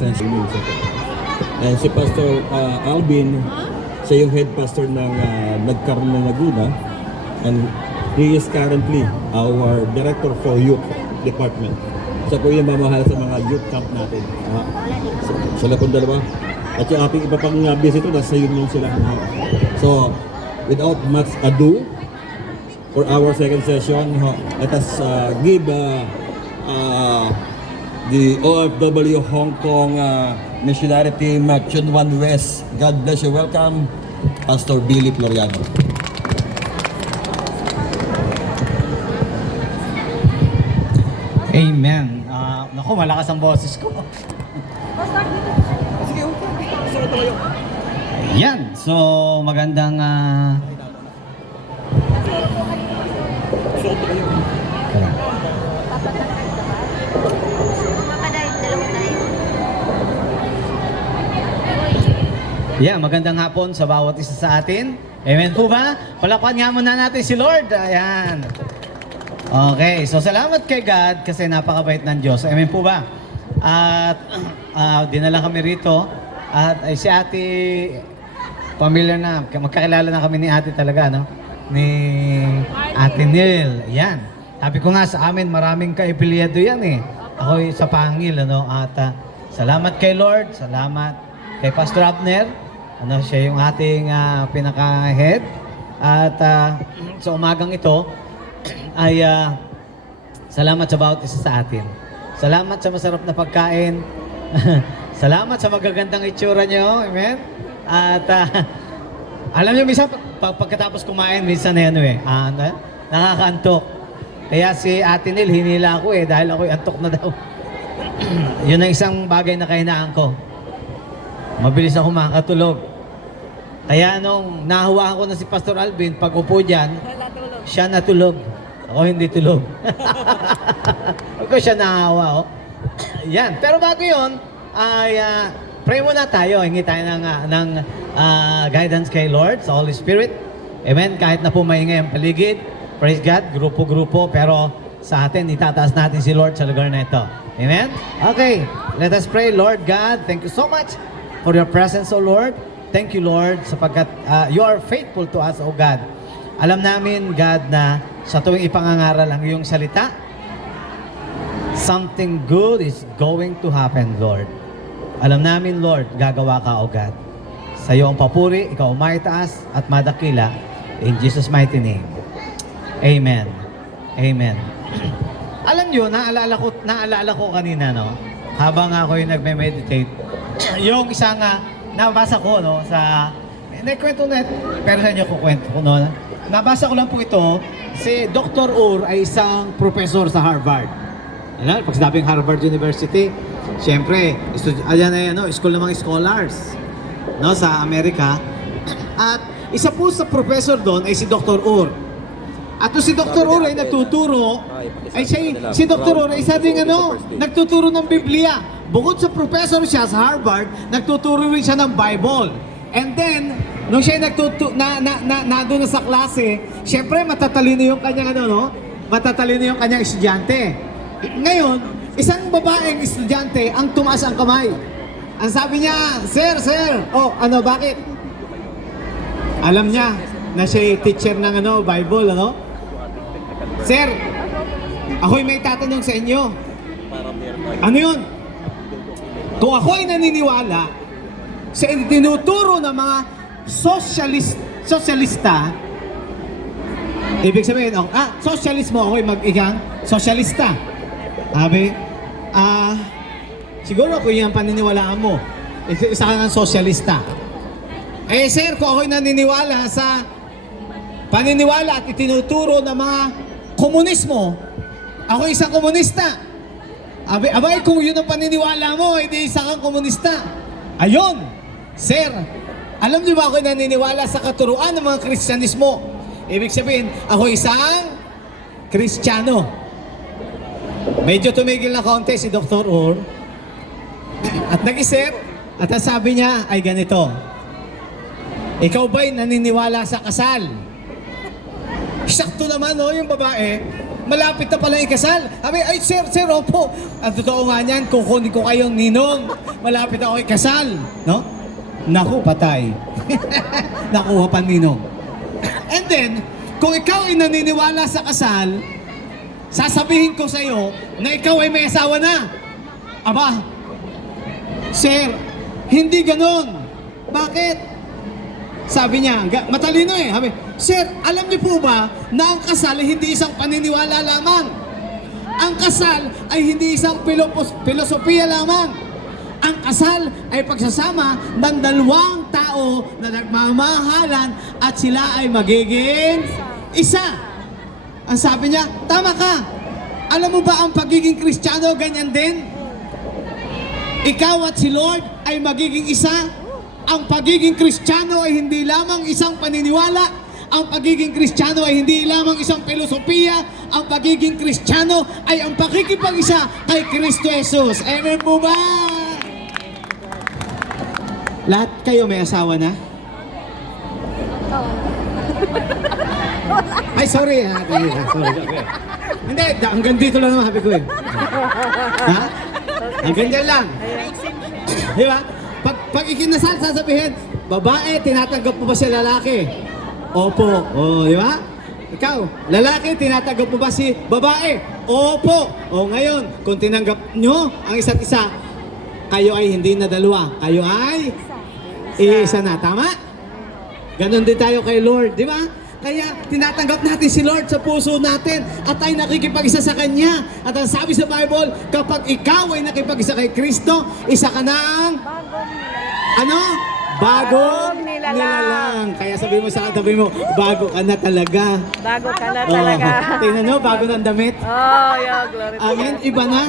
presensya niyo. And si Pastor Alvin, siya yung head pastor ng Nagkaroon ng Laguna, and he is currently our director for youth department. Siya po yung mamahala sa mga youth camp natin. Sila po dalawa. At yung ating iba pang visitor, nasa yun lang sila. So, without much ado, for our second session, let us give the OFW Hong Kong missionary team, Chunwan West. God bless you. Welcome, Pastor Billy Floriano. Amen. Naku, malakas ang boses ko. Yan. So, magandang... magandang hapon sa bawat isa sa atin. Amen po ba? Palakpan nga muna natin si Lord. Ayan. Okay, so salamat kay God kasi napakabait ng Diyos. Amen po ba? At dinala kami rito at si ate, familiar na, magkakilala na kami ni ate talaga, no? Ni ate Neil. Ayan. Sabi ko nga sa amin, maraming kaipiliado yan eh. Ako sa pangil, ano? At salamat kay Lord, salamat kay Pastor Abner. Ano, siya yung ating pinaka-head. At sa umagang ito, ay salamat sa bawat isa sa atin. Salamat sa masarap na pagkain. Salamat sa magagandang itsura nyo. Amen? At alam nyo, minsan pagkatapos kumain, minsan nakakaantok. Kaya si Ate Nil, hinila ako dahil ako'y antok na daw. Yun ang isang bagay na kahinaan ko. Mabilis ako makakatulog. Kaya nung nahawakan ko na si Pastor Alvin, pag upo dyan, siya natulog. Ako hindi tulog. Ako siya nahawa. Yan. Pero bago yun, ay pray muna tayo. Hingi tayo ng guidance kay Lord, sa Holy Spirit. Amen. Kahit na po maingay ang paligid, praise God, grupo-grupo, pero sa atin, itataas natin si Lord sa lugar na ito. Amen? Okay. Let us pray. Lord God, thank you so much for your presence, O Lord. Thank you, Lord, sapagkat you are faithful to us, O God. Alam namin, God, na sa tuwing ipangangaral ang iyong salita, something good is going to happen, Lord. Alam namin, Lord, gagawa ka, O God. Sa iyo ang papuri, ikaw maitaas at madakila. In Jesus' mighty name. Amen. Amen. Alam nyo, naalala ko kanina, no? Habang ako yung nagme-meditate, yung isang nabasa ko, no, sa... Kwento na, pero sa inyo kukwento ko, no? Nabasa ko lang po ito, si Dr. Ur ay isang professor sa Harvard. Ano? Pag sinabing Harvard University, siyempre, ayan ay school ng mga scholars, no, sa Amerika. At isa po sa professor doon ay si Dr. Ur. At si Dr. Ur ay nagtuturo, si Dr. Ur ay isa ding nagtuturo ng Biblia. Bukod sa professor siya sa Harvard, nagtuturo rin siya ng Bible. And then, nung siya nandun na sa klase, syempre matatalino yung kanyang matatalino yung kanyang estudyante. Ngayon, isang babaeng estudyante ang tumaas ang kamay. Ang sabi niya, Sir, bakit? Alam niya na siya teacher ng Bible, Sir, ako'y may tatanong sa inyo. Ano yun? Kung ako'y naniniwala sa tinuturo ng mga sosyalista, ibig sabihin, sosyalismo, ako'y mag-igang sosyalista. Sabi, siguro kung yan paniniwalaan mo, isa ka ng sosyalista. Sir, kung ako'y naniniwala sa paniniwala at itinuturo ng mga komunismo, ako isang komunista. Abay, kung yun ang paniniwala mo, hindi isa kang komunista. Ayun, Sir, alam niyo ba ako'y naniniwala sa katuruan ng mga Kristyanismo? Ibig sabihin, ako isang Kristiyano. Medyo tumigil na konti si Dr. Ur at nag-isip at ang sabi niya ay ganito, ikaw ba'y naniniwala sa kasal? Sakto naman yung babae malapit na pala ikasal. Sabi, ay sir, opo. Ang totoo nga niyan, kukunin ko kayong ninong. Malapit ako ikasal. No? Naku, patay. Nakuha pa ninong. And then, kung ikaw ay naniniwala sa kasal, sasabihin ko sa iyo na ikaw ay may asawa na. Aba, sir, hindi ganon. Bakit? Sabi niya, matalino eh. Sabi, sir, alam niyo po ba na ang kasal ay hindi isang paniniwala lamang? Ang kasal ay hindi isang filosofiya lamang. Ang kasal ay pagsasama ng dalawang tao na nagmamahalan at sila ay magiging isa. Ang sabi niya, tama ka. Alam mo ba ang pagiging Kristiyano ganyan din? Ikaw at si Lord ay magiging isa. Ang pagiging Kristiyano ay hindi lamang isang paniniwala. Ang pagiging Kristiyano ay hindi lamang isang filosofiya. Ang pagiging Kristiyano ay ang pakikipag-isa kay Kristo Jesus. Amen po ba? Lahat kayo may asawa na? Ay, sorry ha. Sorry. Hindi, hanggang dito lang naman sabi ko eh. Ha? Hanggang dyan lang. Di ba? Pag ikinasal, sasabihin, babae, tinatanggap mo ba si lalaki? Opo. O, di ba? Ikaw, lalaki, tinatanggap mo ba si babae? Opo. O, ngayon, kung tinanggap nyo ang isa't isa, kayo ay hindi na dalawa. Kayo ay isa na. Tama? Ganon din tayo kay Lord, di ba? Kaya tinatanggap natin si Lord sa puso natin at ay nakikipag-isa sa Kanya. At ang sabi sa Bible, kapag ikaw ay nakipag-isa kay Kristo, isa ka ng bagong nilalang. Kaya sabi mo sa katabi mo, bago ka na talaga. Bago ka na talaga. Tingnan nyo, bago ng damit. Oh, yeah, glory to Amen? God. Iba na?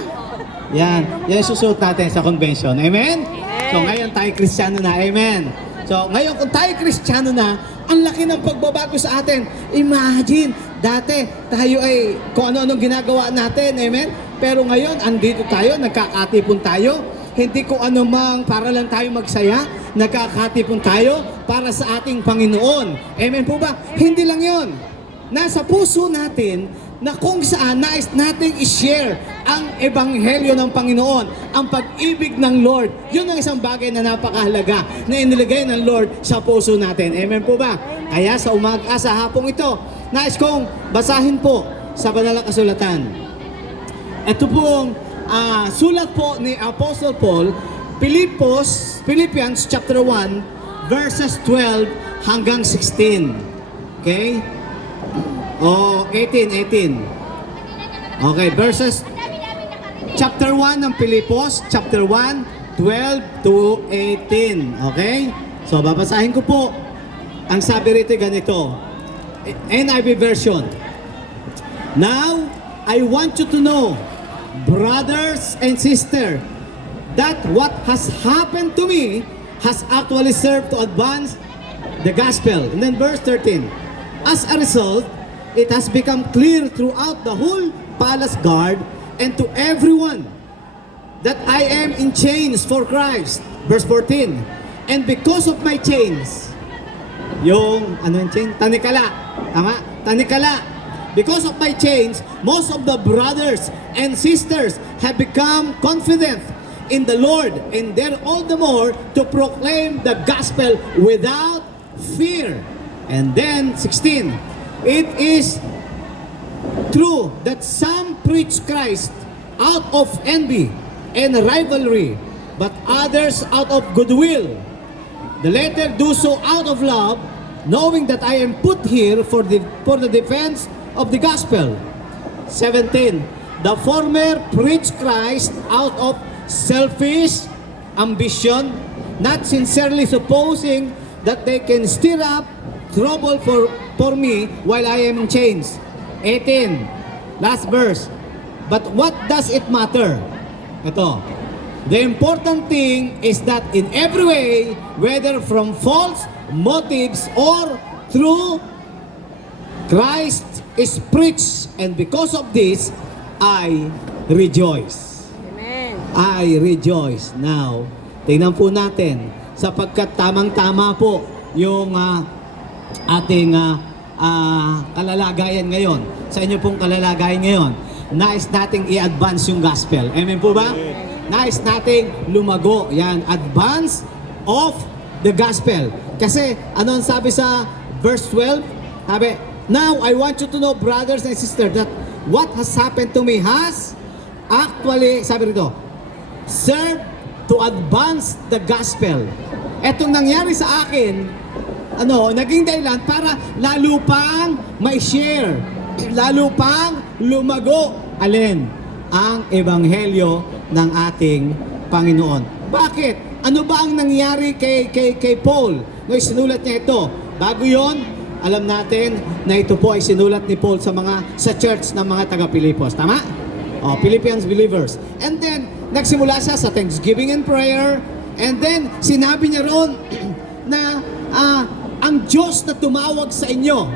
Yan susuot natin sa convention. Amen? So ngayon tayo Kristiyano na. Amen? So ngayon kung tayo Kristiyano na, ang laki ng pagbabago sa atin. Imagine, dati tayo ay kung ano-anong ginagawa natin. Amen? Pero ngayon, andito tayo, nagkakatipon tayo. Hindi ko anumang para lang tayo magsaya. Nagkakatipon tayo para sa ating Panginoon. Amen po ba? Hindi lang yon. Nasa puso natin na kung saan nais nating i-share ang ebanghelyo ng Panginoon, ang pag-ibig ng Lord. Yun ang isang bagay na napakahalaga na iniligay ng Lord sa puso natin. Amen po ba? Kaya sa umaga, sa hapong ito, nais kong basahin po sa banal na kasulatan. Ito pong sulat po ni Apostle Paul, Philippians chapter 1, verses 12 hanggang 16. Okay? O, 18. Okay, verses chapter 1 ng Pilipos, chapter 1, 12 to 18. Okay? So, babasahin ko po. Ang sabi rito ganito. NIV version. Now, I want you to know, brothers and sisters, that what has happened to me has actually served to advance the gospel. And then verse 13. As a result, it has become clear throughout the whole palace guard and to everyone that I am in chains for Christ. Verse 14. And because of my chains, yung chain? Tanikala. Tama? Tanikala. Because of my chains, most of the brothers and sisters have become confident in the Lord and dare all the more to proclaim the gospel without fear. And then 16. It is true that some preach Christ out of envy and rivalry, but others out of goodwill. The latter do so out of love, knowing that I am put here for the defense of the gospel. 17. The former preach Christ out of selfish ambition, not sincerely supposing that they can stir up trouble for me while I am in chains. 18. Last verse. But what does it matter? Ito. The important thing is that in every way, whether from false motives or through, Christ is preached, and because of this, I rejoice. Amen. I rejoice. Now, tingnan po natin, sapagkat tamang-tama po yung ating kalalagayan ngayon, sa inyo pong kalalagayan ngayon, nais nating i-advance yung gospel. Amen po ba? Nais nating lumago. Yan, advance of the gospel. Kasi, ano ang sabi sa verse 12? Sabi, now, I want you to know, brothers and sisters, that what has happened to me has actually, sabi rito, served to advance the gospel. Etong nangyari sa akin, naging dahilan para lalo pang may share, lalo pang lumago, alin? Ang ebanghelyo ng ating Panginoon. Bakit? Ano ba ang nangyari kay Paul? No, sinulat niya ito. Bago yon, alam natin na ito po ay sinulat ni Paul sa church ng mga taga-Pilipos. Tama? Philippians believers. And then, nagsimula siya sa thanksgiving and prayer. And then, sinabi niya ron na ang Diyos na tumawag sa inyo,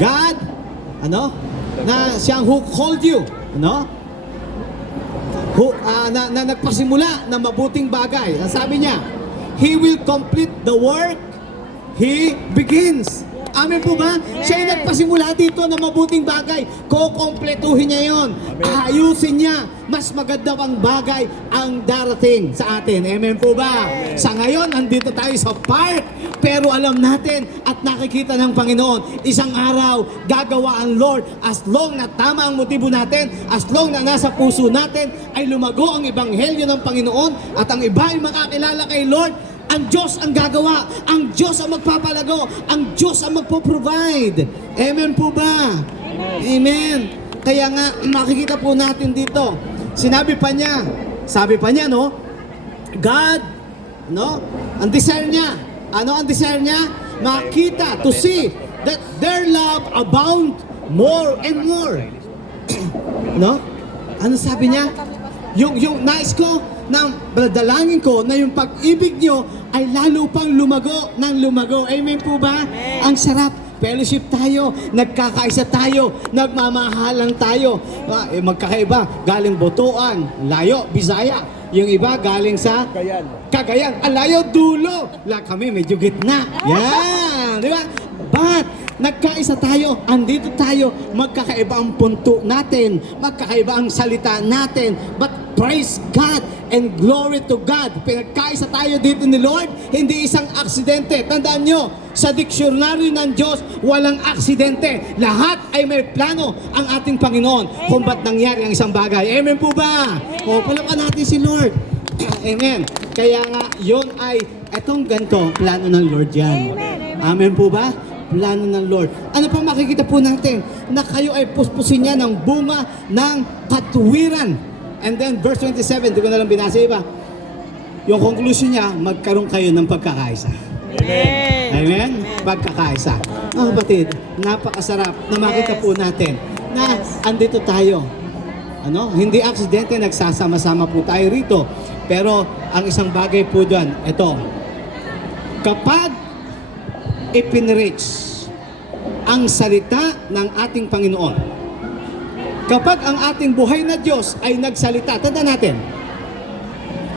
God, na siyang who called you, na nagpasimula ng mabuting bagay. Ang sabi niya, He will complete the work He begins. Amen po ba? Siya yung nagpasimula dito ng mabuting bagay. Kukompletuhin niya yon. Ayusin niya. Mas maganda pang bagay ang darating sa atin. Amen po ba? Sa ngayon, andito tayo sa park. Pero alam natin at nakikita ng Panginoon, isang araw, gagawa ang Lord as long na tama ang motibo natin, as long na nasa puso natin, ay lumago ang ebanghelyo ng Panginoon at ang iba ay makakilala kay Lord. Ang Diyos ang gagawa, ang Diyos ang magpapalago, ang Diyos ang magpo-provide. Amen po ba? Amen. Kaya nga, makikita po natin dito, sabi pa niya, God, ang desire niya, ang desire niya? Makita, to see that their love abound more and more. Ano sabi niya? Yung nais ko, na dalangin ko na yung pag-ibig nyo ay lalo pang lumago ng lumago. Amen po ba? Amen. Ang sarap. Fellowship tayo, nagkakaisa tayo, nagmamahalan tayo. Magkakaiba, galing Botoan, layo, Bisaya. Yung iba galing sa Cagayan. Ang layo, dulo. Kami medyo gitna. Yan, di ba? But, nagkaisa tayo, andito tayo, magkakaiba ang punto natin, magkakaiba ang salita natin, but praise God and glory to God. Pinagkaisa tayo dito ni Lord, hindi isang aksidente. Tandaan nyo, sa diksyonaryo ng Diyos, walang aksidente. Lahat ay may plano ang ating Panginoon kung ba't nangyari ang isang bagay. Amen po ba? O, palakan natin si Lord. Amen. Kaya nga, yun ay, etong ganito, plano ng Lord yan. Amen po ba? Plano ng Lord. Ano pa makikita po natin? Na kayo ay puspusin niya ng bunga ng katuwiran. And then verse 27, di ko na lang binasa iba. Yung conclusion niya, magkaroon kayo ng pagkakaisa. Amen. Amen? Pagkakaisa. Batid, napakasarap na makita po natin na andito tayo. Hindi aksidente, nagsasama-sama po tayo rito. Pero ang isang bagay po dyan, ito, kapag ipinreach ang salita ng ating Panginoon, kapag ang ating buhay na Diyos ay nagsalita, tanda natin,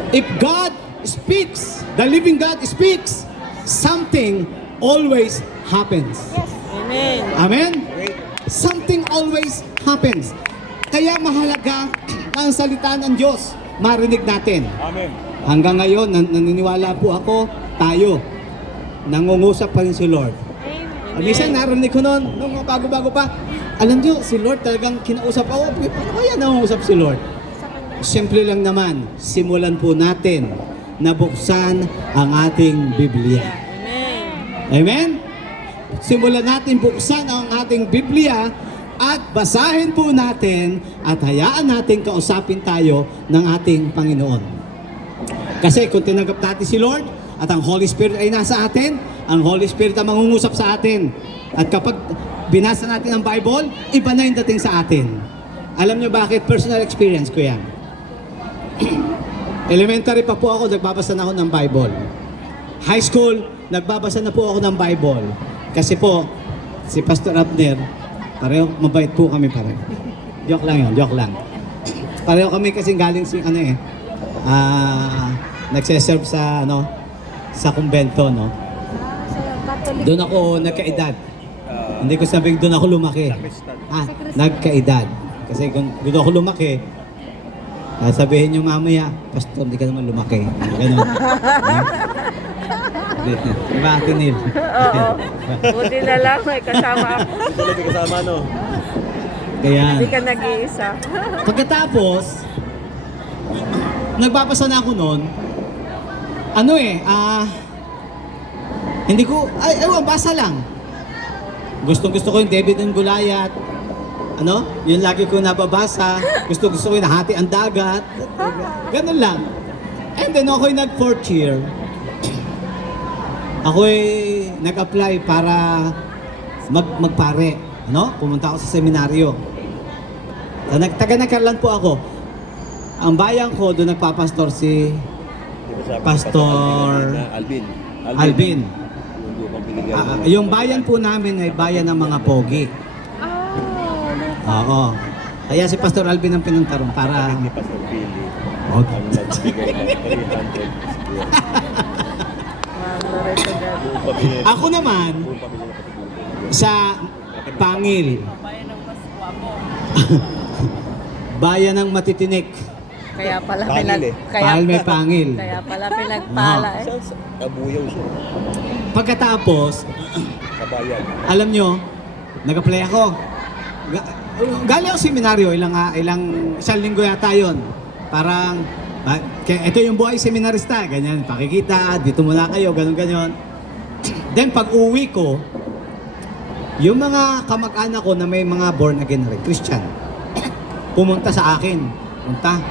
if God speaks, the living God speaks, something always happens. Amen. Amen? Something always happens. Kaya mahalaga ang salita ng Diyos, marinig natin. Amen. Hanggang ngayon, naniniwala po ako, tayo, nangungusap pa rin si Lord. Minsan narinig ko noon, nung bago-bago pa, alam nyo, si Lord talagang kinausap ako. Paano kaya nangungusap si Lord? Simple lang naman, simulan po natin na buksan ang ating Biblia. Amen. Amen? Simulan natin buksan ang ating Biblia at basahin po natin at hayaan natin kausapin tayo ng ating Panginoon. Kasi kung tinanggap natin si Lord at ang Holy Spirit ay nasa atin, ang Holy Spirit ang mangungusap sa atin. At kapag binasa natin ang Bible, iba na yung dating sa atin. Alam nyo bakit? Personal experience ko yan. Elementary pa po ako, nagbabasa na ako ng Bible. High school, nagbabasa na po ako ng Bible. Kasi po, si Pastor Abner, pareho, mabait po kami pareho. Joke lang yun, joke lang. Pareho kami kasi galing nagseserve sa, sa kumbento, no? Doon ako nagkaedad. Hindi ko sabing doon ako lumaki. Nagkaedad. Kasi kung doon ako lumaki, sabihin nyo mamaya, Pastor, hindi ka naman lumaki. Ganun. Diba, Ate Nil? Oo. Buti na lang, may kasama ako. Talaga kasama, no? Kaya, Hindi ka nag-iisa. pagkatapos, nagbabasa na ako noon, hindi ko, ewan, basa lang. Gustong-gusto ko yung David and Goliath. Yun lagi ko nababasa. Gusto ko yung nahati ang dagat. Ganun lang. And then ako'y nag-4th year. Ako'y nag-apply para magpare. Pumunta ako sa seminaryo. Taga-Nagkarlan po ako. Ang bayan ko, doon nagpapastor si Pastor Alvin. Yung bayan po namin ay bayan ng mga pogi. Oo. Kaya si Pastor Alvin ang pinuntarong para... Ni Pastor Billy. Okay. Ang nagbigay ng 300. Ako naman, sa Pangil. Bayan ng matitinik. Kaya pala Pangil eh. Mahal may Pangil. Kaya pala pinagpala eh. Kabuyaw siya. Pagkatapos, Kabayan. alam nyo, nag-apply ako. Galing ako seminaryo, isang linggo yata yun. Parang, ito yung buhay seminarista, ganyan, pakikita, dito muna kayo, ganun-ganyan. Then pag uwi ko, yung mga kamag-anak ko na may mga born again na rin, Christian, pumunta sa akin. Punta.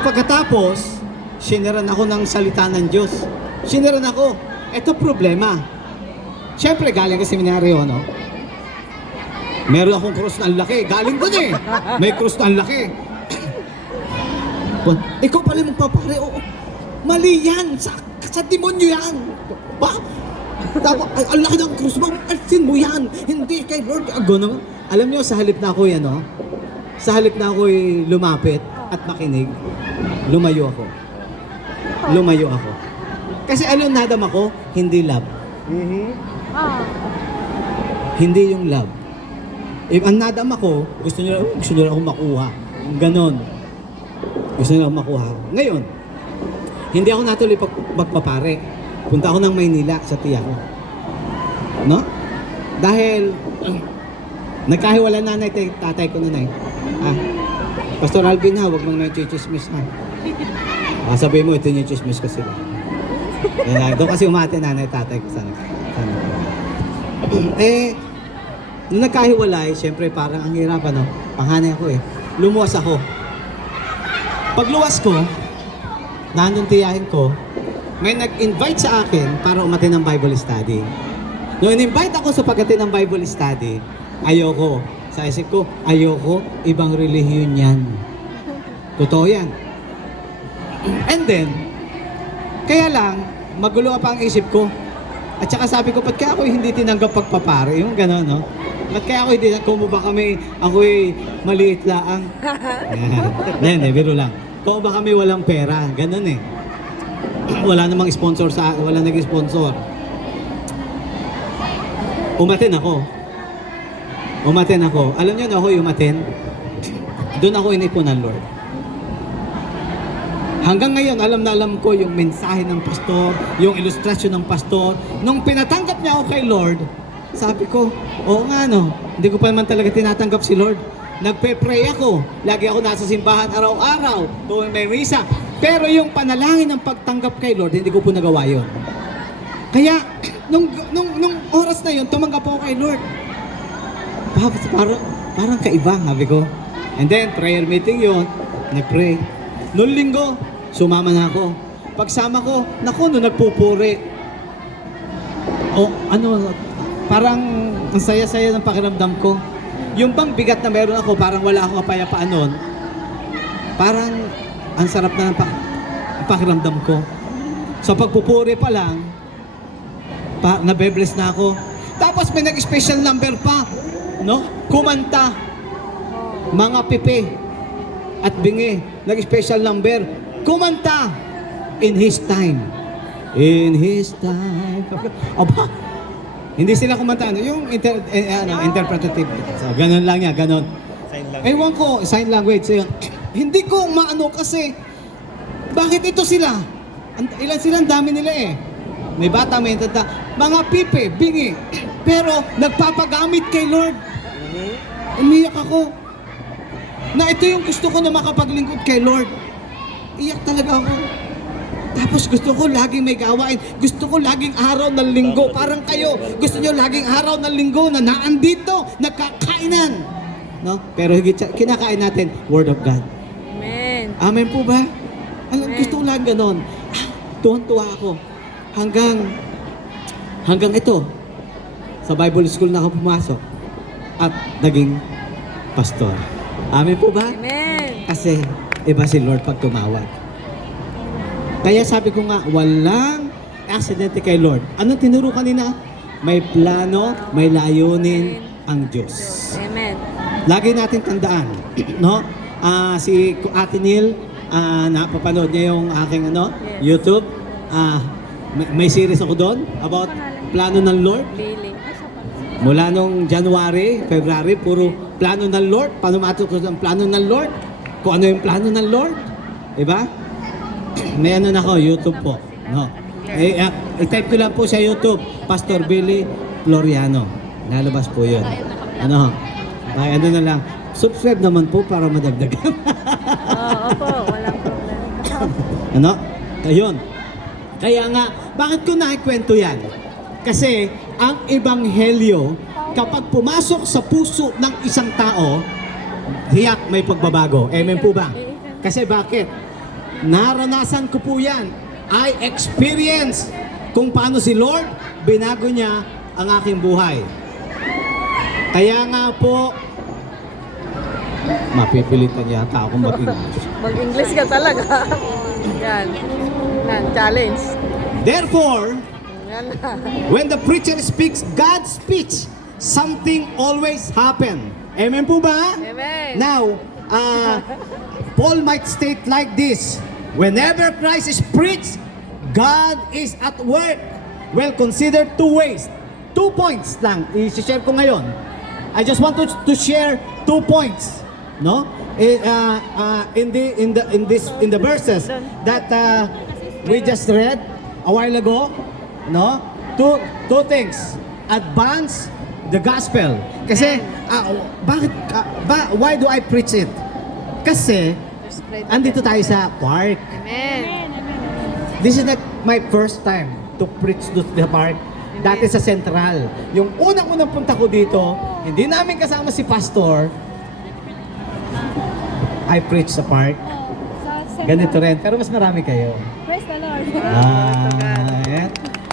Pagkatapos, siniran ako ng salita ng Diyos. Siniran ako. Ito problema. Siyempre, galing ka seminaryo, Meron akong cross na ang laki. Galing doon eh. May cross na ang laki. Ikaw pala magpapare. Oo. Mali yan. Sa demonyo yan. Ba? Dapat, ang laki ng cross mo. Alsin mo yan. Hindi kay Lord. Gano'n. Alam niyo, sa halip na ako yan, sa halip na ako'y lumapit at makinig, lumayo ako. Lumayo ako. Kasi ano nadam ako? Hindi love. Hindi yung love. Ang nadam ako, gusto nyo akong makuha. Ganon. Gusto nyo akong makuha. Ngayon, hindi ako natuloy magpapare. Punta ako ng Maynila sa tiya ko. Dahil, nagkahiwala nanay, tatay ko nanay. Pastor Alvin huwag mong nang-chichismis sabihin mo, ito yung chismis ko sila. Doon kasi umate nanay, tatay ko sana. Nung nagkahiwalay, syempre parang ang hirap, panghanay ako Lumuwas ako. Pagluwas ko, nandun tiyahin ko, may nag-invite sa akin para umatin ng Bible study. Nung in-invite ako sa pag-atin ng Bible study, ayoko. Sa isip ko, ayoko, ibang relihiyon yan. Totoo yan. And then, kaya lang, magulo pa ang isip ko. At saka sabi ko, ba't kaya ako hindi tinanggap pagpapare? Yung gano'n, Ba't kaya ako hindi, kung ba kami, ako'y maliit laang. Hindi, biro lang. Kung ba kami walang pera, gano'n Wala namang sponsor wala nag-sponsor. Umaten ako. Alam niyo na ako umaten? Doon ako inipon ng Lord. Hanggang ngayon, alam na alam ko yung mensahe ng pastor, yung ilustrasyon ng pastor. Nung pinatanggap niya ako kay Lord, sabi ko, oo nga hindi ko pa naman talaga tinatanggap si Lord. Nagpe-pray ako. Lagi ako nasa simbahan araw-araw, tuwing may misa. Pero yung panalangin ng pagtanggap kay Lord, hindi ko po nagawa yun. Kaya, nung oras na yun, tumanggap ako kay Lord. Parang kaiba, sabi ko. And then, prayer meeting yun, nag-pray. Noong linggo, sumama na ako. Pagsama ko, nung nagpupuri. Parang ang saya-saya ng pakiramdam ko. Yung bang bigat na meron ako, parang wala akong kapayapaan nun. Parang ang sarap na ng pakiramdam ko. Sa pagpupuri pa lang, nabe-bless na ako. Tapos may nag-special number pa. Kumanta. Mga pipi at bingi. Nag-special number. Kumanta in His time. In His time. Aba, hindi sila kumanta. Yung interpretative. So, ganun lang yan, ganun. Ewan ko, sign language. Hindi ko maano kasi, bakit ito sila? Ilan sila? Ang dami nila eh. May bata, may tata. Mga pipe, bingi. Pero nagpapagamit kay Lord. Umiyak ako. Na ito yung gusto ko na makapaglingkod kay Lord. Iyak talaga ako. Tapos gusto ko laging may gawain. Gusto ko laging araw ng linggo. Parang kayo. Gusto nyo laging araw ng linggo na naandito, nagkakainan. No? Pero higit sa kinakain natin, Word of God. Amen. Amen po ba? Alam, Amen. gusto ko lang ganon. Tuwan-tuwa ako. Hanggang ito. Sa Bible school na ako pumasok. At naging pastor. Amen po ba? Amen. Kasi iba si Lord pag tumawag. Kaya sabi ko nga, walang aksidente kay Lord. Anong tinuro kanina? May plano, may layunin ang Diyos. Amen. Lagi natin tandaan, no? Si Ate Neil, napapanood niya yung aking Yes. YouTube. May series ako doon about plano ng Lord. Billy. Mula nung January, February, puro plano ng Lord. Paano matutos ang plano ng Lord? Kung ano yung plano ng Lord. Diba? May ano na ako, YouTube po. No? I-type ko lang po sa YouTube, Pastor Billy Floriano. Nalabas po yun. Ano? Ay, ano na lang. Subscribe naman po para madagdagan. Opo, walang problema. Ano? Ayun. Kaya nga, bakit ko nakikwento yan? Kasi, ang ebanghelyo, kapag pumasok sa puso ng isang tao, hiyak may pagbabago. Amen po ba? Kasi bakit? Naranasan ko po yan. I experience kung paano si Lord binago niya ang aking buhay. Kaya nga po, mapipilitan yata akong mag-English. Mag-English ka talaga. Yan. Yan, challenge. Therefore, Yan na. when the preacher speaks God's speech, something always happen. Amen po ba? Amen. Now, Paul might state like this: whenever Christ is preached, God is at work. Well, consider two ways. 2 points lang i-share ko ngayon. I just want to share 2 points, no? In the verses that we just read a while ago, no? Two things. Advance the gospel. Kasi why do I preach it? Kasi andito tayo sa park. Amen. This is not my first time to preach to the park. Dati sa Central. Yung unang-unang punta ko dito, hindi namin kasama si Pastor. I preach sa park. Ganito rin. Pero mas marami kayo. Praise the Lord.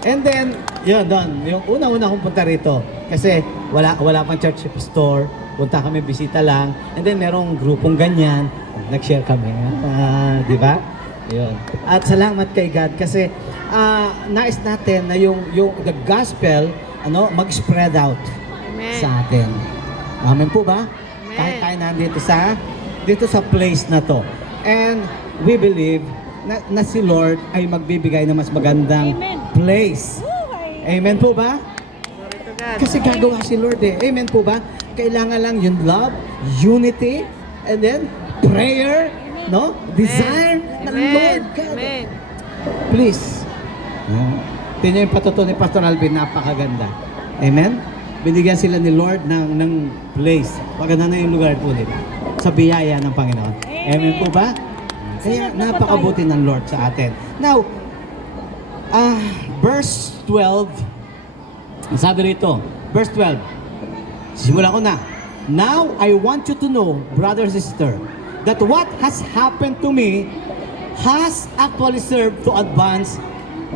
And then, yun, doon. Yung unang-unang kong punta rito. Kasi wala pang church pastor. Punta kami, bisita lang. And then, merong grupong ganyan. Nag-share kami. Di ba? Yun. At salamat kay God kasi nais natin na yung the gospel mag-spread out Amen. sa atin. Amen po ba? Amen. Kahit tayo nandito sa place na to. And we believe na si Lord ay magbibigay ng mas magandang Amen. place. Amen po ba? Glory to God. Kasi gagawa si Lord eh. Amen po ba? Kailangan lang yung love, unity, and then prayer, no? Desire ng Amen. Lord God. Amen. Please. Tingnan yung patuto ni Pastor Alvin, napakaganda. Amen? Binigyan sila ni Lord ng place. Maganda na yung lugar po nila. Sa biyaya ng Panginoon. Amen po ba? Kaya napakabuti ng Lord sa atin. Now, verse 12, sabi rito, verse 12, simulan ko na. Now, I want you to know, brother and sister, that what has happened to me has actually served to advance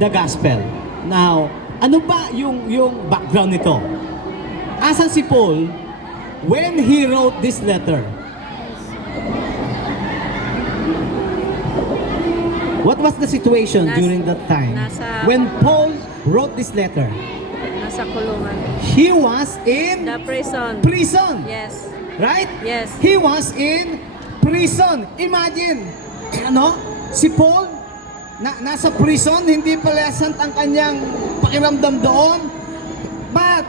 the gospel. Now, ano ba yung background nito? Asan si Paul when he wrote this letter? What was the situation during that time? When Paul wrote this letter, Nasa kulungan. he was in The prison. prison. Yes. Right? Yes. He was in prison. Imagine, si Paul, nasa prison, hindi pleasant ang kanyang pakiramdam doon. But,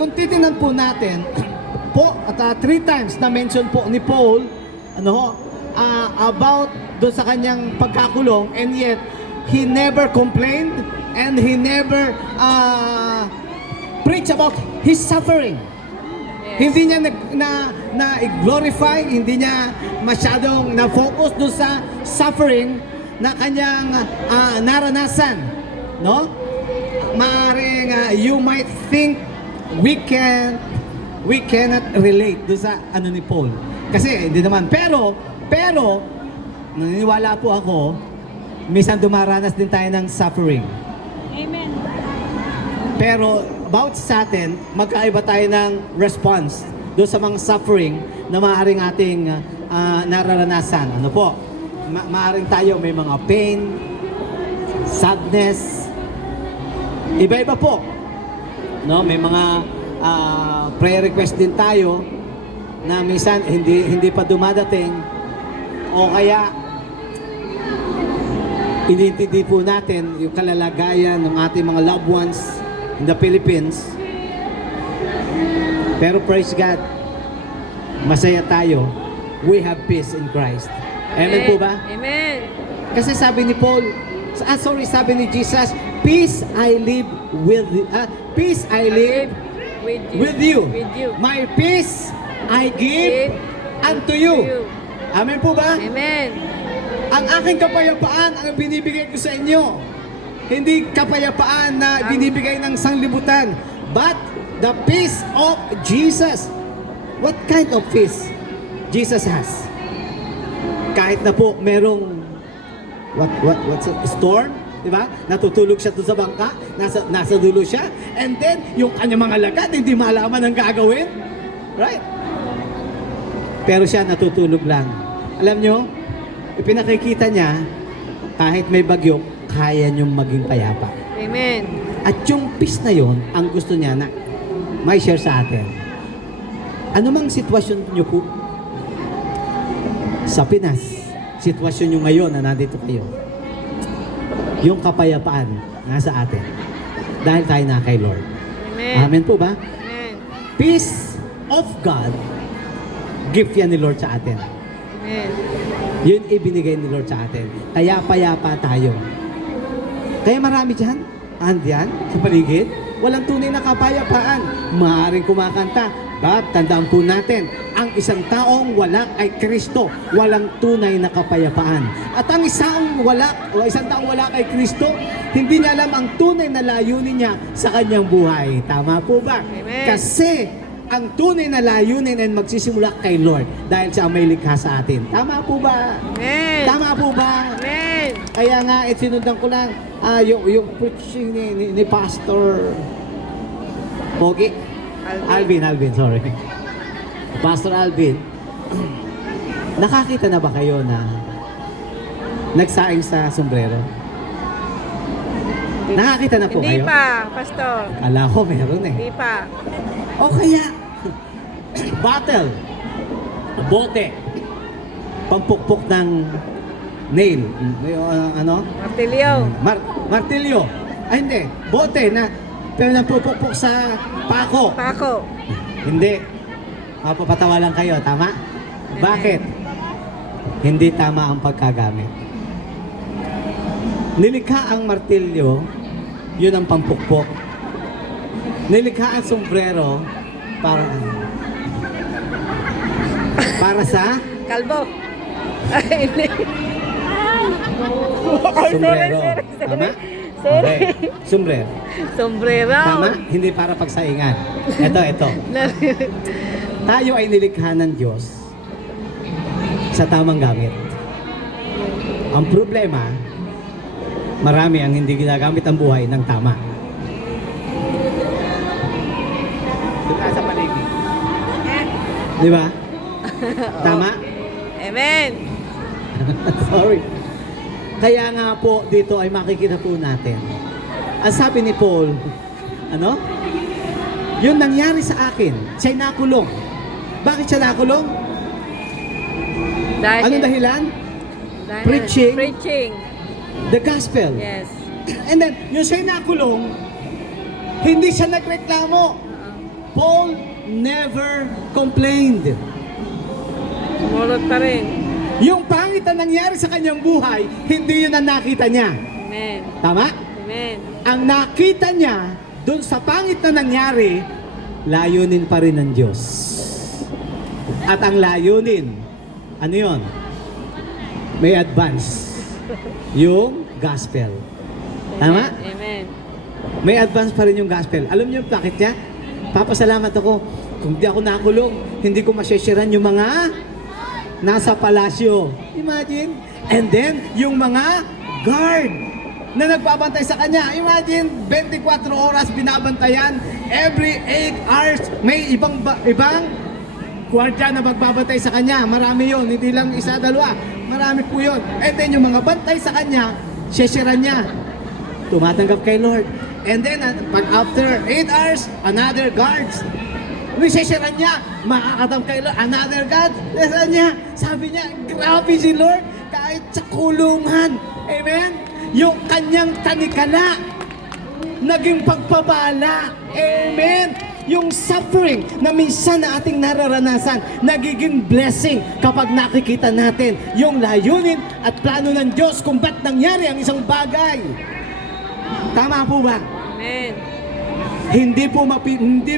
kung titinan po natin, po, at 3 times na mention po ni Paul, about doon sa kanyang pagkakulong, and yet, he never complained, and he never preached about his suffering. Hindi niya na-glorify, hindi niya masyadong na-focus doon sa suffering na kanyang naranasan. No? Maaring you might think we cannot relate doon sa ni Paul. Kasi hindi naman. Pero, naniniwala po ako, minsan dumaranas din tayo ng suffering. Amen. Pero about sa atin, magkaiba tayo ng response doon sa mga suffering na maaaring ating nararanasan. Ano po? Maaaring tayo may mga pain, sadness, iba-iba po. No, may mga prayer request din tayo na minsan hindi pa dumadating o kaya inintindi po natin yung kalalagayan ng ating mga loved ones in the Philippines. Pero praise God, masaya tayo. We have peace in Christ. Amen po ba? Amen. Kasi sabi ni Paul, sabi ni Jesus, peace I live with peace I live with you. My peace I give unto you. Amen po ba? Amen. Ang aking kapayapaan ang binibigay ko sa inyo. Hindi kapayapaan na binibigay ng sanglibutan, but the peace of Jesus. What kind of peace Jesus has? Kahit na po merong what's a storm, di ba? Natutulog siya doon sa bangka, nasa dulo siya, and then yung kanyang mga lagad hindi malaman ang gagawin. Right? Pero siya natutulog lang. Alam nyo, ipinakikita niya, kahit may bagyo, kaya niyong maging payapa. Amen. At yung peace na yon, ang gusto niya na may share sa atin. Ano mang sitwasyon niyo po sa Pinas, sitwasyon niyo ngayon na nandito kayo, yung kapayapaan nasa atin dahil tayo na kay Lord. Amen. Amen po ba? Amen. Peace of God, gift yan ni Lord sa atin. Amen. Yun ibinigay ni Lord sa atin. Kaya payapa tayo. Kaya marami dyan, andyan, sa paligid, walang tunay na kapayapaan. Maaaring kumakanta. But tandaan po natin, ang isang taong wala kay Kristo, walang tunay na kapayapaan. At ang isang taong wala kay Kristo, hindi niya alam ang tunay na layunin niya sa kanyang buhay. Tama po ba? Amen. Kasi ang tunay na layunin ay magsisimula kay Lord dahil siya ang may likha sa atin. Tama po ba? Amen. Tama po ba? Amen. Kaya nga, sinundan ko lang yung preaching ni Pastor Pogi. Alvin, sorry. Pastor Alvin, nakakita na ba kayo na nagsaing sa sombrero? Nakakita na po Hindi kayo? pa, Pastor. Kala ko meron eh. Hindi pa. O kaya, bottle, bote, pampukpok ng nail, Martilyo. martilyo. Ay hindi, bote na pero napupukpok sa pako. Pako. Hindi. Mapapatawa lang kayo, tama? Bakit? Hindi tama ang pagkagamit. Nilikha ang martilyo, yun ang pampukpok. Nilikha ang sombrero para sa Kalbo. Ay, hindi. sombrero. Tama? Okay. Sombrero. Sombrero. Tama? Hindi para pagsaingan. Ito. Tayo ay nilikha ng Diyos sa tamang gamit. Ang problema, marami ang hindi ginagamit ang buhay ng tama. Diba sa paligid? Di ba? Tama? Amen. Sorry. Kaya nga po dito ay makikita po natin. Ang sabi ni Paul, yun nangyari sa akin, siya'y nakulong. Bakit siya nakulong? Dahil, Anong dahilan? dahil- Preaching. Preaching. The gospel. Yes. And then, yung siya'y nakulong, hindi siya nagreklamo. Paul never complained. Sumulot pa rin. Yung pangit na nangyari sa kanyang buhay, hindi yun ang nakita niya. Amen. Tama? Amen. Ang nakita niya, dun sa pangit na nangyari, layunin pa rin ng Diyos. At ang layunin, ano yun? May advance. Yung gospel. Tama? Amen. May advance pa rin yung gospel. Alam niyo bakit niya? Papasalamat ako. Kung di ako nakulong, hindi ko masyesyaran yung mga nasa palasyo. Imagine. And then, yung mga guard na nagbabantay sa kanya. Imagine, 24 oras binabantayan. Every 8 hours, may ibang kwartya na magbabantay sa kanya. Marami yon, hindi lang isa, dalawa. Marami po yon. And then, yung mga bantay sa kanya, syesyaran niya. Tumatanggap kay Lord. And then, pag after 8 hours, another guards. Wisesyaran niya, makakatam kay Lord, another God. Nasaan niya? Sabi niya, grabe si Lord, kahit sa kulungan. Amen? Yung kanyang tanikala, naging pagpabala. Amen? Yung suffering na minsan na ating nararanasan, nagiging blessing kapag nakikita natin yung layunin at plano ng Diyos kung ba't nangyari ang isang bagay. Tama po ba? Amen. Hindi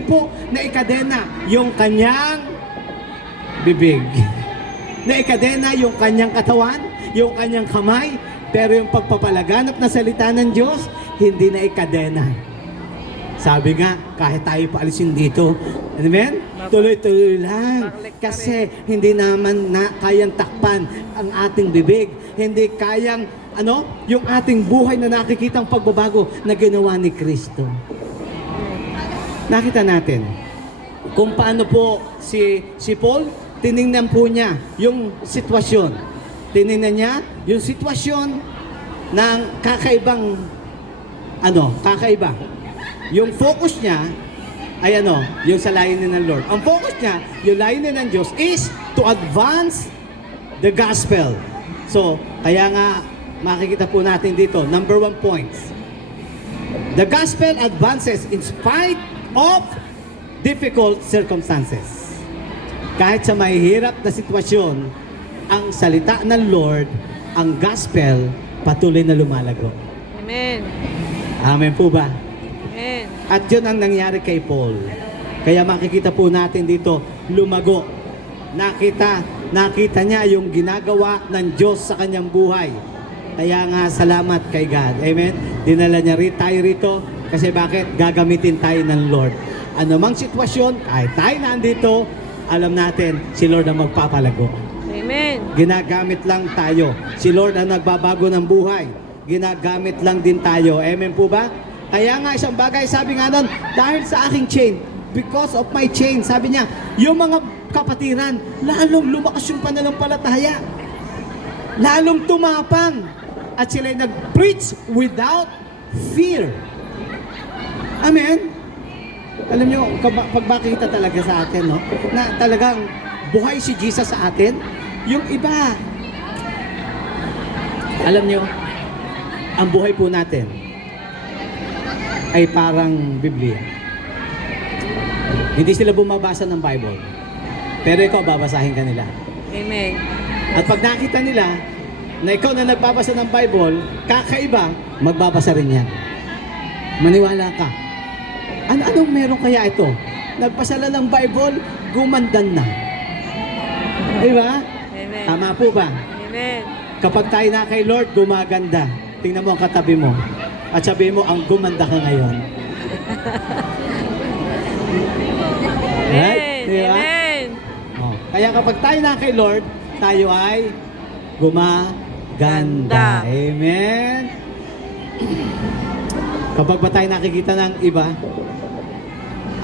po naikadena yung kanyang bibig. Naikadena yung kanyang katawan, yung kanyang kamay, pero yung pagpapalaganap na salita ng Diyos, hindi naikadena. Sabi nga, kahit tayo paalisin dito, amen? Tuloy-tuloy lang. Kasi hindi naman kayang takpan ang ating bibig. Hindi kayang, yung ating buhay na nakikitang pagbabago na ginawa ni Kristo. Nakita natin kung paano po si Paul, tiningnan po niya yung sitwasyon. Tiningnan niya yung sitwasyon ng kakaibang, kakaiba. Yung focus niya ay yung sa layunin ng Lord. Ang focus niya, yung layunin ng Diyos is to advance the gospel. So, kaya nga makikita po natin dito, number 1 point. The gospel advances in spite of difficult circumstances. Kahit sa mahihirap na sitwasyon, ang salita ng Lord, ang gospel, patuloy na lumalago. Amen. Amen po ba? Amen. At yun ang nangyari kay Paul. Kaya makikita po natin dito, lumago. Nakita niya yung ginagawa ng Diyos sa kanyang buhay. Kaya nga, salamat kay God. Amen? Dinala niya tayo rito kasi bakit? Gagamitin tayo ng Lord. Ano mang sitwasyon, kahit tayo nandito, alam natin, si Lord ang magpapalago. Amen. Ginagamit lang tayo. Si Lord ang nagbabago ng buhay. Ginagamit lang din tayo. Amen po ba? Kaya nga, isang bagay, sabi nga nun, dahil sa aking chain, because of my chain, sabi niya, yung mga kapatiran, lalong lumakas yung pananampalataya. Lalong tumapang. At sila'y nag-preach without fear. Amen? Alam nyo, pag makikita talaga sa atin, na talagang buhay si Jesus sa atin, yung iba, alam nyo, ang buhay po natin ay parang Biblia. Hindi sila bumabasa ng Bible, pero ikaw babasahin ka nila. Amen. At pag nakita nila na ikaw na nagbabasa ng Bible, kakaiba, magbabasa rin yan. Maniwala ka. Anong meron kaya ito? Nagbasa lang ng Bible, gumandan na. Diba? Amen. Tama po ba? Amen. Kapag tayo na kay Lord, gumaganda. Tingnan mo ang katabi mo. At sabihin mo, ang gumanda ka ngayon. Amen. Diba? Amen. Oh. Kaya kapag tayo na kay Lord, tayo ay gumaganda. Amen. Kapag ba tayo nakikita ng iba,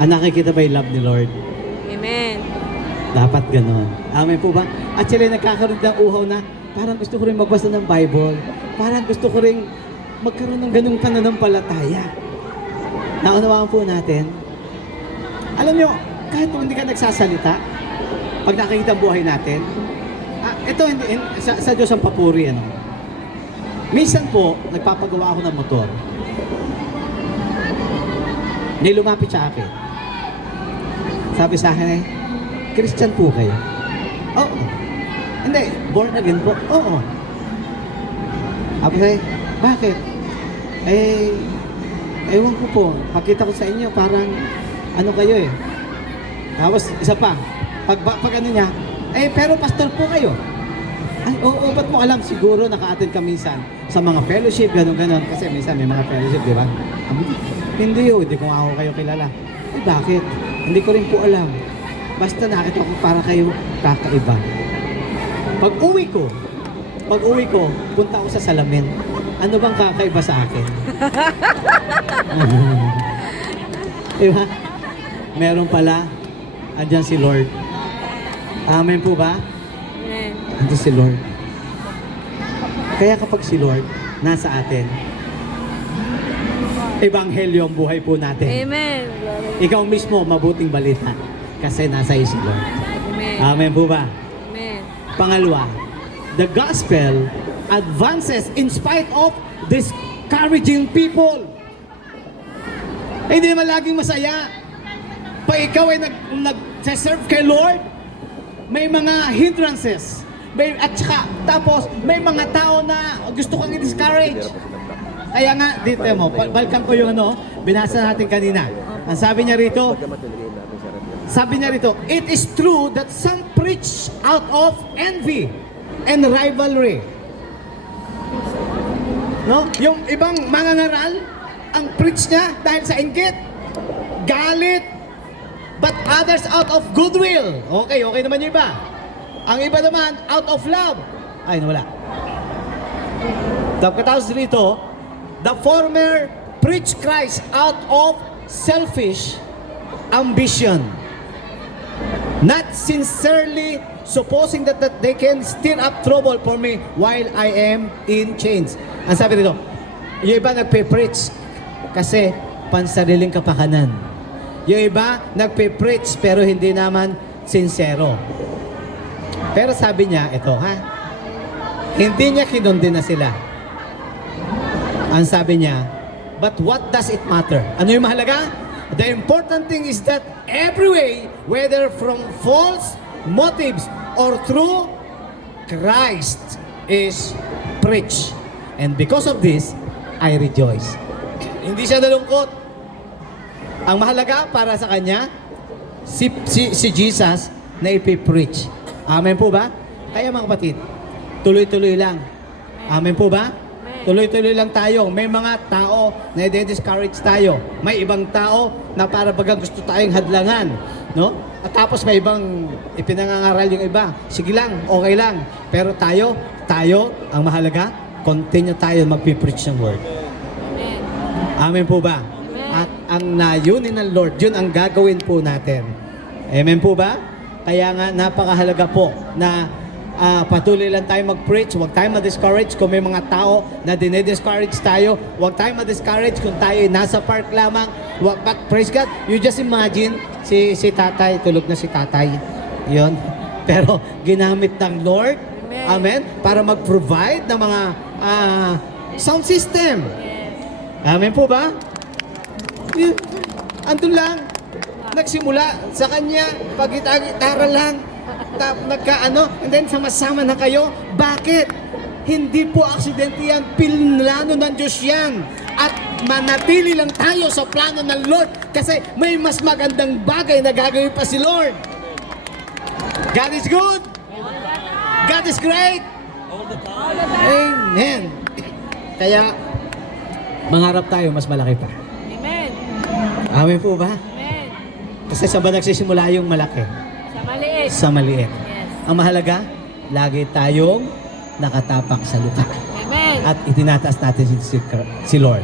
nakikita ba yung love ni Lord? Amen. Dapat gano'n. Amen po ba? At sila nagkakaroon ng uhaw na parang gusto ko rin magbasa ng Bible. Parang gusto ko rin magkaroon ng ganung pananampalataya. Naunawaan po natin. Alam nyo, kahit hindi ka nagsasalita, pag nakikita ang buhay natin, ito sa Diyos ang papuri, Minsan po, nagpapagawa ako ng motor. May lumapit sa akin. Sabi sa akin Christian po kayo? Oo. Hindi, born again po? Oo. Sabi bakit? Ewan ko po. Pakita ko sa inyo, parang ano kayo eh. Tapos, isa pa. Pag ano niya, pero pastor po kayo. Ay, oo, ba't mo alam? Siguro naka-attend ka minsan sa mga fellowship, gano'n. Kasi minsan may mga fellowship, di ba? Hindi ko nga ako kayo kilala. Bakit? Hindi ko rin po alam. Basta nakita ko para kayo kakaiba. Pag uwi ko, punta ako sa salamin. Ano bang kakaiba sa akin? Diba? Meron pala, andyan si Lord. Amen po ba? Amen. Andyan si Lord. Kaya kapag si Lord nasa atin, ebanghelyo ang buhay po natin. Amen. Ikaw mismo, mabuting balita. Kasi nasa iyo si Lord. Amen. Amen po ba? Amen. Pangalawa, the gospel advances in spite of discouraging people. Hindi naman laging masaya. Pag ikaw ay nag-serve kay Lord, may mga hindrances. Tapos may mga tao na gusto kang i-discourage. Kaya nga, dito mo, balikan ko yung binasa natin kanina. Ang sabi niya rito, it is true that some preach out of envy and rivalry. No? Yung ibang mangangaral, ang preach niya dahil sa inggit, galit, but others out of goodwill. Okay naman yung iba. Ang iba naman, out of love. Ay, nawala. Tapos dito, the former preach Christ out of selfish ambition, not sincerely supposing that they can stir up trouble for me while I am in chains. Ang sabi dito, yung iba nagpe-preach kasi pansariling kapakanan. Yung iba nagpe-preach pero hindi naman sincero. Pero sabi niya, hindi niya kinondena sila. Ang sabi niya, but what does it matter? Ano yung mahalaga? The important thing is that every way, whether from false motives or true, Christ is preached. And because of this, I rejoice. Hindi siya nalungkot. Ang mahalaga para sa kanya, si Jesus na ipipreach. Amen po ba? Kaya mga kapatid, tuloy-tuloy lang. Amen po ba? Tuloy-tuloy lang tayo. May mga tao na i-discourage tayo. May ibang tao na para bagang gusto tayong hadlangan. No? At tapos may ibang ipinangangaral yung iba. Sige lang, okay lang. Pero tayo, ang mahalaga, continue tayo magpipreach ng word. Amen. Amen po ba? Amen. At ang layunin ng Lord, yun ang gagawin po natin. Amen po ba? Kaya nga napakahalaga po na patuloy lang tayo mag-preach, huwag tayo ma-discourage kung may mga tao na dinidiscourage tayo, huwag tayo ma-discourage kung tayo nasa park lamang. But praise God, you just imagine si tatay, tulog na si tatay. Yun. Pero ginamit ng Lord, amen, para mag-provide ng mga sound system. Amen po ba? Andun lang. Nagsimula sa kanya, pag-gitara lang, and then sama-sama na kayo. Bakit? Hindi po aksidente yan, pinlano ng Diyos yan. At manatili lang tayo sa plano ng Lord kasi may mas magandang bagay na gagawin pa si Lord. God is good. God is great. Amen. Kaya, mangarap tayo mas malaki pa. Amen. Amen po ba? Amen. Kasi saan ba nagsisimula yung malaki? Sa maliit. Sa maliit. Yes. Ang mahalaga, lagi tayong nakatapak sa lupa. Amen. At itinataas natin si Lord.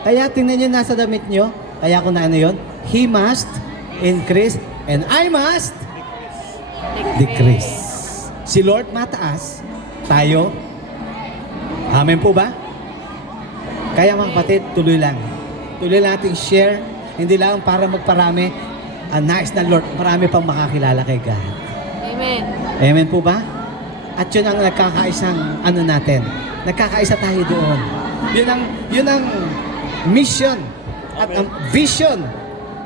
Kaya tingnan nyo nasa damit nyo. Kaya kung na ano yun, He must increase and I must decrease. Si Lord mataas, tayo. Amen po ba? Kaya mga kapatid, tuloy lang. Tuloy lang nating share. Hindi lang para magparami. Ang nais ng Lord, marami pang makakilala kay God. Amen. Amen po ba? At yun ang nagkakaisang natin. Nagkakaisa tayo doon. Yun ang mission at ang vision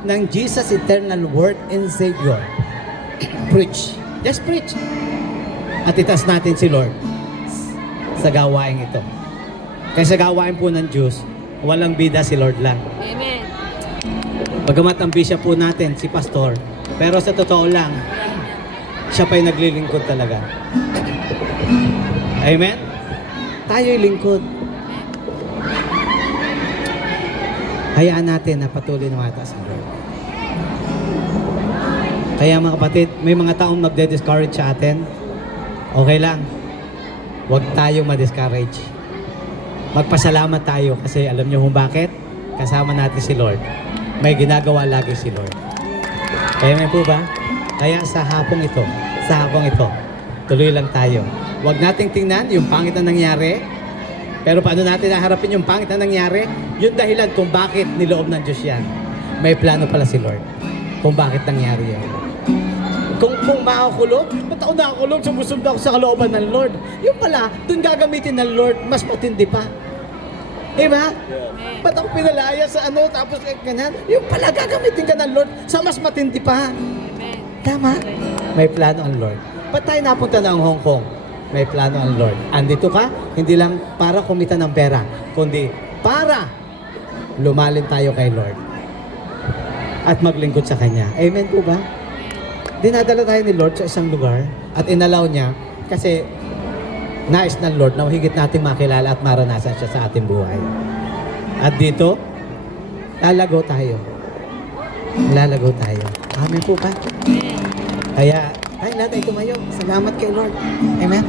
ng Jesus Eternal Word and Savior. Preach. Just preach. At itas natin si Lord sa gawain ito. Kaya sa gawain po ng Diyos, walang bida si Lord lang. Amen. Bagamat ang bishop po natin, si Pastor, pero sa totoo lang, siya pa'y naglilingkod talaga. Amen? Tayo'y lingkod. Hayaan natin na patuloy na mataas ang Lord. Kaya mga kapatid, may mga taong magde-discourage sa atin. Okay lang. Huwag tayong ma-discourage. Magpasalamat tayo kasi alam niyo kung bakit? Kasama natin si Lord. May ginagawa lagi si Lord. Kaya may po ba? Kaya sa hapong ito, tuloy lang tayo. Huwag nating tingnan yung pangit na nangyari. Pero paano natin naharapin yung pangit na nangyari? Yung dahilan kung bakit niloob ng Diyos yan. May plano pala si Lord kung bakit nangyari yan. Kung makakulong, ba't ako nakakulong? Sumusubd ako sa kalooban ng Lord. Yung pala, dun gagamitin ng Lord, mas matindi pa. Diba? Ba't ako pinalaya sa tapos ganyan? Yung pala, gagamitin ka ng Lord sa mas matindi pa. Tama? May plano ang Lord. Ba't tayo napunta ng Hong Kong? May plano ang Lord. Andito ka, hindi lang para kumita ng pera, kundi para lumalim tayo kay Lord at maglingkod sa Kanya. Amen po ba? Dinadala tayo ni Lord sa isang lugar at inalaw niya kasi nais ng Lord na higit nating makilala at maranasan siya sa ating buhay. At dito, lalago tayo. Lalago tayo. Amen po ba? Kaya, tayo lahat ay tumayo. Salamat kay Lord. Amen?